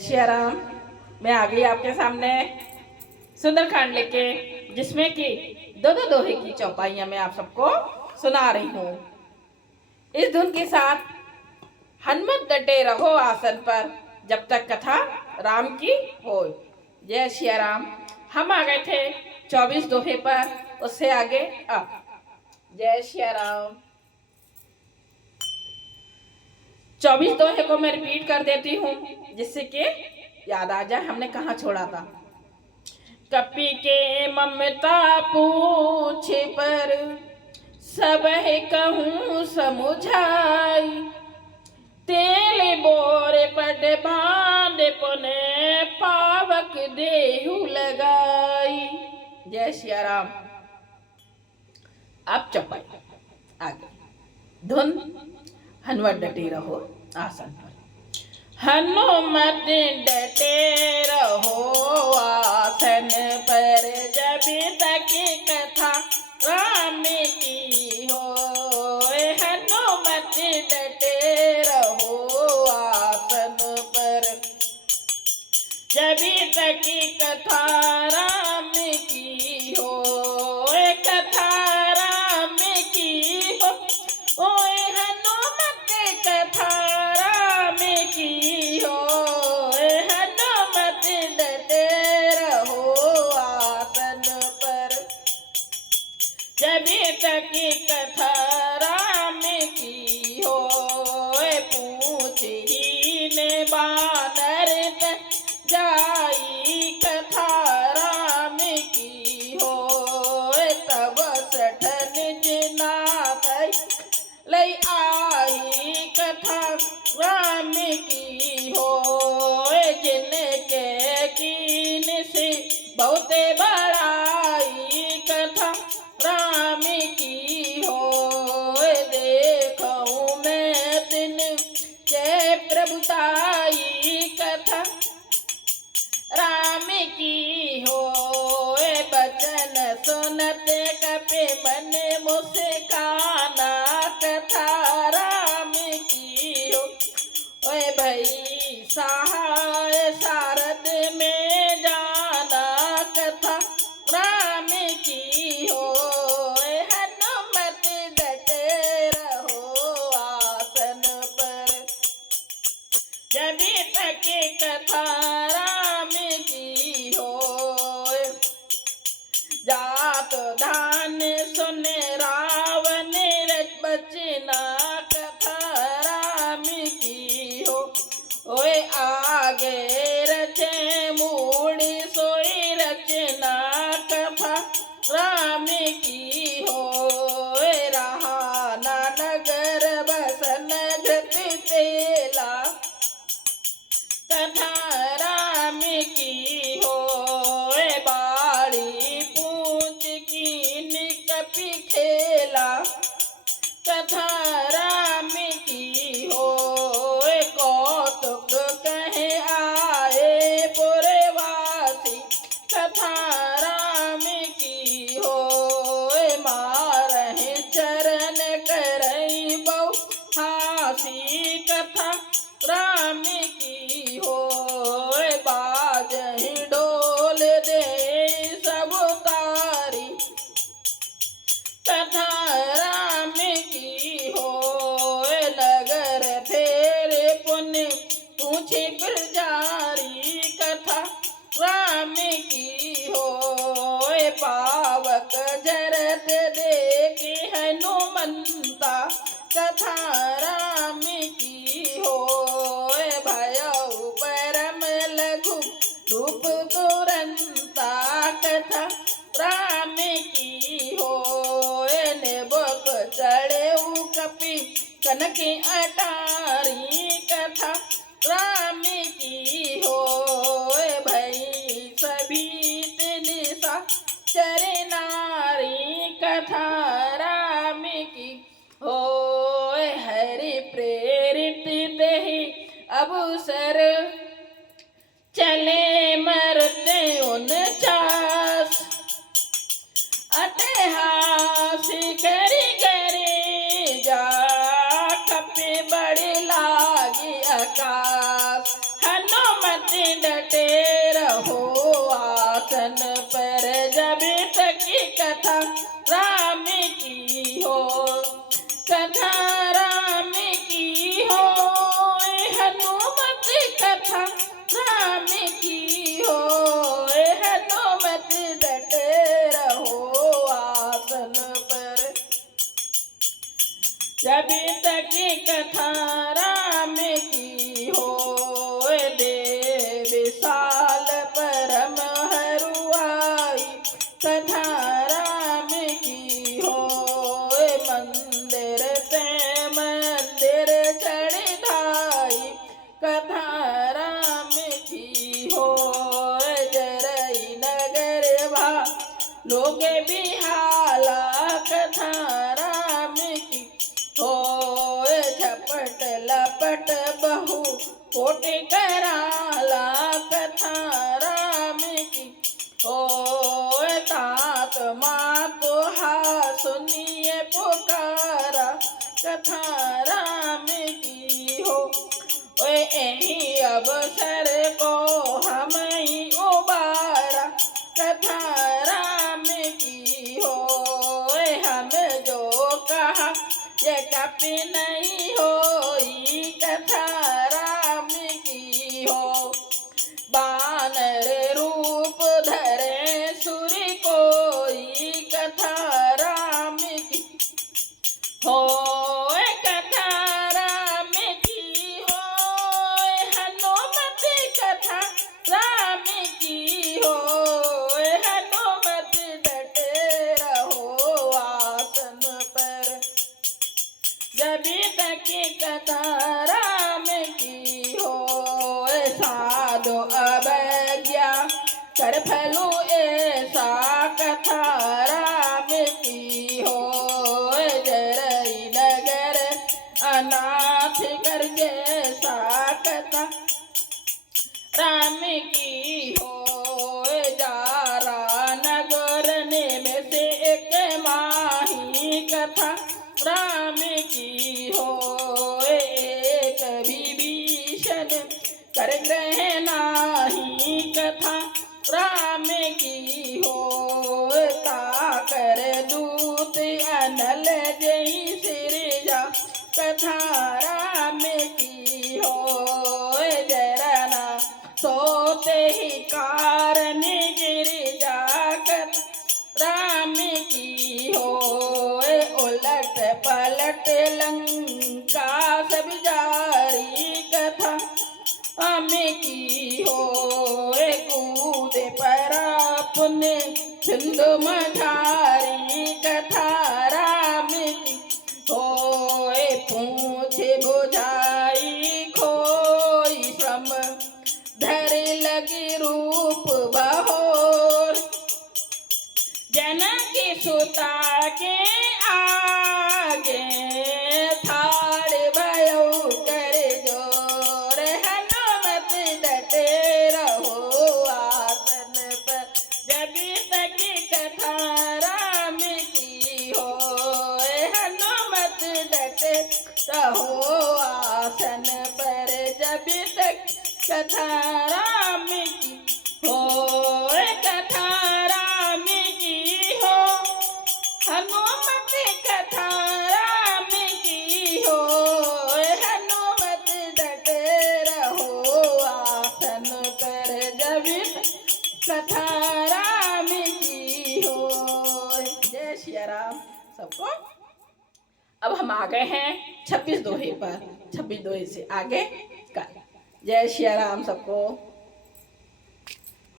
सियाराम। मैं आ गई आपके सामने सुंदरकांड लेके, जिसमें कि दो दो दोहे की चौपाइयां मैं आप सबको सुना रही हूँ। इस धुन के साथ हनुमत डटे रहो आसन पर, जब तक कथा राम की हो। जय सियाराम। हम आ गए थे 24 दोहे पर, उससे आगे अब जय सियाराम। 24 दोहे को मैं रिपीट कर देती हूँ, जिससे कि याद आ जाए हमने कहाँ छोड़ा था। कपि के ममता पूछ पर, सब है कहूँ समुझाई। तेल बोरे पट बांध पुने, पावक देहु लगाई। जय सियाराम। अब चौपाई आगे। धुन हनुमत डटे रहो आसन पर। हनुमत डटे रहो आसन पर, जब तक कथा राम की हो। हनुमत डटे रहो आसन पर, जब तक कथा राम की हो। कथा राम की हो, ओए हनुमत कथा राम की हो। हनुमत डटे रहो आसन पर, जब तक कथा राम की हो। पूछ ही ने बानर जाई, कथा राम की हो। तब सठन नाथ लई आई, कथा राम की हो। जिनके कीन से बहुते बड़ाई, कथा राम की हो। देखूं मैं तिन के प्रभुताई, कथा राम की हो। बचन सुनते कपि मन मुस्काना, कथा राम की हो। ओए भई सहाय सारद में जाना, कथा राम की हो। हनुमत डटे रहो आसन पर, जब तक कथा राम की हो। जात धान सुने रावण बचना, कथा राम की हो। ओए आगे रचे मूड़ी सोई रचना, कथा राम की हो। रहा ना नगर बसन घृत तेला, कथा राम की हो। बाड़ी पूछ की कपि खेला, कथा राम की हो। कौतुक कहे आए पुरवासी, कथा राम की हो। मारहि चरण करई बहु हासी, कथा राम की हो। बाजहि डोल दे सब तारी, कथा राम की हो। नगर फेरे पुण्य पूछे पुजारी, कथा राम की हो। पावक जरत देखे हनुमंता, कथा राम की हो। भयउ परम लघु रूप तुरंता, कथा राम की हो। नेबक चढ़े कपि कनक अटारी, कथा राम की हो। भई सभी निशा चरे नारी, कथा राम की हो। हरि प्रेरित देहि अवसर, चले मरते 49। अटहास करी करे जा, कपि बड़े ला लोगे बिहाला कथा राम की होए झपट लपट बहु कोटि कराला कथा राम की होए तात मातो हा सुनिए पुकारा कथा राम की हो ओए यही अवसर को हम ही उबारा कथा राम की हो हम जो कहा ये कपि नहीं होई कथा राम की हो बानर रूप धरे सुर कोई कथा राम की हो कथा राम की हो हनुमत कथा राम की हो हनुमत डटे रहो आसन पर जब तक कथा राम की हो साधो अवज्ञा कर फलो ऐसा कथा राम की हो जरई नगर अनाथ कर जैसा कथा राम की हो जारा नगर में से एक माही कथा राम की हो एक विभीषण कर ग्रह नाही कथा राम की हो ताकर दूत अनल जई सिरजा कथा राम की हो जरना सोते ही कारण गिर जा कथा राम की हो उलट पलट लंका सब जारी कथा राम की हो कूदे परा पुण्य सिंधु मझारी कथा राम की हो पूछ बुझाई खोई श्रम धर लगी रूप बहोर जनकी सुता के आगे थाड़ भयो कर जोर हनुमत डटे रहो आसन पर जब तक कथा राम की हो हनुमत डटे रहो आसन पर जब तक कथा राम की हो कथा राम की हो हनुमत कथा राम की हो हनुमत डटे रहो आसन पर जब कथा राम की हो। जय श्री राम सबको। अब हम आ गए हैं 26 दोहे पर। 26 दोहे से आगे का। जय श्री राम सबको।